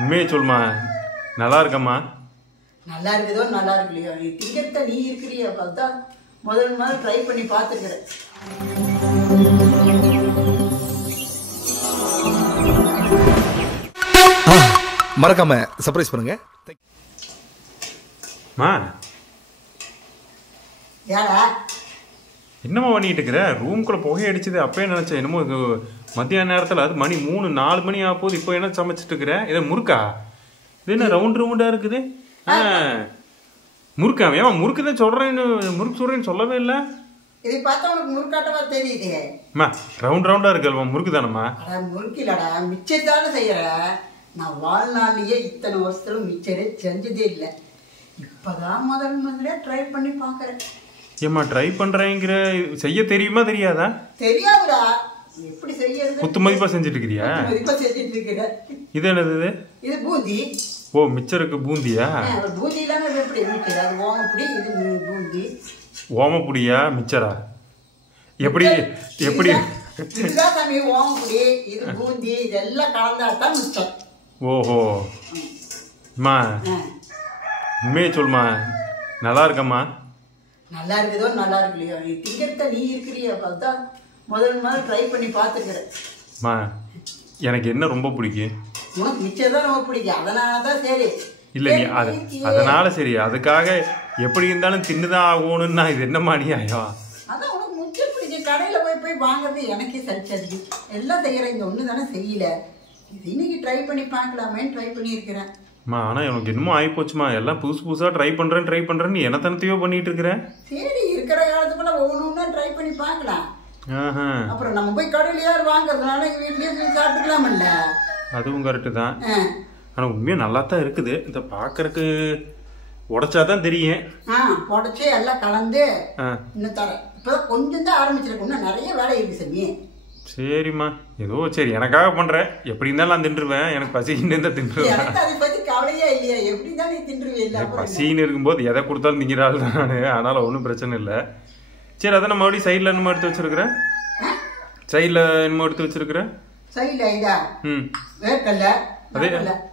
உண்மையை சொல்லுமா, நல்லா இருக்கம்மா. நல்லா இருக்குதோ நல்லா இருக்குலையோ, நீ திங்கத்த நீ இருக்கிறிய பார்த்தா முதல் முதல் ட்ரை பண்ணி பார்த்துக்கிறேன். மறக்காம சர்ப்ரைஸ் பண்ணுங்க. ஏடா என்னம்மா பண்ணிட்டு இருக்கிற? ரூம்குள்ள புகை அடிச்சது அப்பயே நினைச்சேன். என்னமோ மத்தியான நேரத்தில் அது மணி 3-4 மணி ஆக போகுது. இப்போ என்ன சமைச்சிட்டு இருக்கிற? இதை முறுக்கா? இது என்ன ரவுண்டா இருக்குது? முறுக்கா? ஏன் முறுக்கு தான் சொல்றேன்னு, முறுக்கு சொல்றேன்னு சொல்லவே இல்லை. இதை பார்த்தா உனக்கு முறுக்காட்டமா தெரியுது. ரவுண்டா இருக்குல்வா? முறுக்கு தானம்மா? முறுக்கு இல்லடா, மிச்சத்தானே செய்யற. நான் வாழ்நாளையே இத்தனை வருஷத்துல மிச்சரே செஞ்சதே இல்லை. இப்பதான் முதல்ல ட்ரை பண்ணி பாக்குறேன். ஏம்மா ட்ரை பண்றேங்கிற, செய்ய தெரியுமா தெரியாதா? தெரியாதுடா, எப்படி செய்யறது? குத்து மதிப்பா செஞ்சுட்டு இருக்கிறியா? செஞ்சுட்டு இருக்கிறேன். இது என்னது? இது பூந்தி. ஓ, மிச்சருக்கு பூந்தியா? பூந்தி இல்லாம எப்படி மிச்சர்? அது ஓமப்பொடி, இது பூந்தி. ஓமப்பொடியா மிச்சரா? எப்படி எப்படி? இதுதான் சாமி ஓமப்பொடி, இது பூந்தி, இதெல்லாம் கலந்தாதான் மிச்சர். ஓஹோ அம்மா, உண்மையை சொல்லுமா, நல்லா இருக்கம்மா. நல்லா இருக்குதோ நல்லா இருக்குலையோ, நீ திங்கத்த நீ இருக்கிறிய பார்த்தா முதல் முதல் ட்ரை பண்ணி பார்த்துக்கிறேன். அம்மா, எனக்கு என்ன ரொம்ப பிடிக்கும்? உனக்கு மிச்சம் தான் ரொம்ப பிடிக்கும், அதனாலதான். சரி இல்லை, நீ அதனால சரி, அதுக்காக எப்படி இருந்தாலும் தின்னுதான் ஆகணும்னா இது என்னம்மா நியாயம்? அதான் உனக்கு மிச்சம் பிடிக்கும். கடையில் போய் வாங்குறது எனக்கே சலிச்சது. எல்லாம் செய்யறேன், இந்த ஒன்று தானே செய்யல. இது இன்னைக்கு ட்ரை பண்ணி பார்க்கலாமேன்னு ட்ரை பண்ணியிருக்கிறேன். அம்மா, ஆனால் எனக்கு என்னமோ ஆகிப்போச்சுமா. எல்லாம் புதுசாக ட்ரை பண்ணுறேன்னு என்ன தனத்தையோ பண்ணிட்டு இருக்கிறேன். சரி, இருக்கிற காலத்துக்குள்ள ஒவ்வொன்றா ட்ரை பண்ணி பார்க்கலாம். அப்புறம் நம்ம போய் கடையில யார் வாங்குறதுனால எங்கள் வீட்லயே சாப்பிட்டுக்கலாம்ல. அதுவும் கரெக்டு தான். ஆனால் உண்மையாக நல்லா தான் இருக்குது. இந்த பார்க்கறக்கு உடைச்சாதான் தெரியும். உடைச்சி எல்லாம் கலந்து இன்னும் தரேன். இப்போதான் கொஞ்சம் தான் ஆரம்பிச்சிருக்கேன், இன்னும் நிறைய வேலை இருக்கு சாமி. சரிம்மா, ஏதோ சரி, எனக்காக பண்றேன். எப்படி இருந்தாலும் நான் தின்றுவேன். எனக்கு பசின்னு தான் தின்றுவேன். அதை பத்தி கவலையா இல்லையா? எப்படி தான் நீ தின்றுவில்ல? பசின்னு இருக்கும்போது எதை கொடுத்தாலும் திங்கிறாள் தான் நான். அதனால ஒன்றும் பிரச்சனை இல்லை. சரி, அதை நம்ம மறுபடியும் சைடில் என்னமோ எடுத்து வச்சிருக்கிறேன். சைடில் என்னமோ எடுத்து வச்சிருக்கிறேன். சைடில் இதா வேர்க்கல்ல,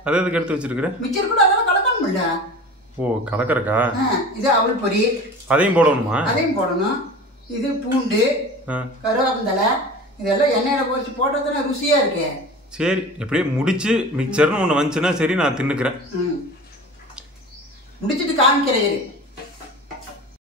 அதே இதுக்கு எடுத்து வச்சிருக்கிறேன். மிச்சர் கூட அதெல்லாம் கலக்கணும்ல. ஓ, கலக்கறக்கா? இது அவள் பொரி, அதையும் போடணுமா? அதையும் போடணும். இது பூண்டு, கருவேப்பிலை, இதெல்லாம் எண்ணெயில பொரிச்சு போட்டதுன்னா ருசியா இருக்கு. சரி, எப்படியே முடிச்சு மிக்சர்னு ஒன்று வந்துச்சுன்னா சரி, நான் தின்னுக்கிறேன். முடிச்சுட்டு காமிக்கிறேன்.